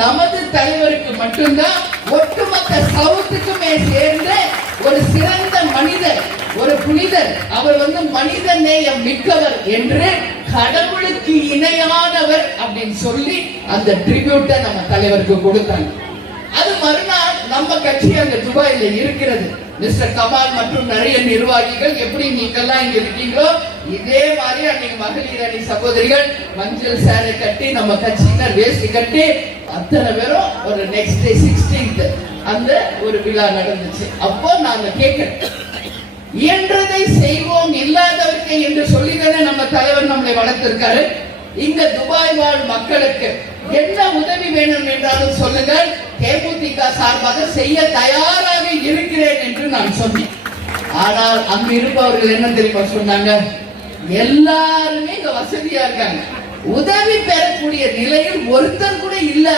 நமது தலைவருக்கு மட்டும்தான் ஒட்டுமொத்த சவுத்துக்குமே சேர்ந்த ஒரு சிறந்த மனிதர், ஒரு புனிதர், அவர் மனித நேயம் மிக்கவர் என்று கடவுளுக்கு இணையானவர் அப்படின்னு சொல்லி அந்த ட்ரிபியூட்டை நம்ம தலைவருக்கு கொடுத்தாங்க. அது மறுநாள் நம்ம கட்சி அங்க துபாயில இருக்கிறது. மிஸ்டர் கமால் மற்றும் நிறைய நிர்வாகிகள் எப்படி நீங்கெல்லாம் இங்க இருக்கீங்களோ இதே மாதிரி அன்னைக்கு மகளிர் அணி சகோதரிகள் மஞ்சள் சேலை கட்டி நம்ம கட்சியினர் வேஷ்டி கட்டி அத்தனை பேரும் ஒரு நெக்ஸ்ட் டே 16th அந்த ஒரு விழா நடந்துச்சு. அப்போ நாங்க கேட்கிறோம், இயன்றதை செய்வோம் இல்லாதவர்க்கு என்று சொல்லிதானே நம்ம தலைவர் நம்மளை வளர்த்திருக்காரு. இங்க துபாய் வாழ் மக்களுக்கு என்ன உதவி வேணும் என்றாலும் சொல்லுங்கள், தேமுதிக சார்பாக செய்ய தயாராக இருக்கிறேன் என்று நான் சொன்னேன். ஆனால் அங்க இருப்பவர்கள் என்ன தெரியுமா சொன்னாங்க, எல்லாருமே இங்க வசதியா இருக்காங்க, உதவி பெறக்கூடிய நிலையில் ஒருத்தர் கூட இல்ல.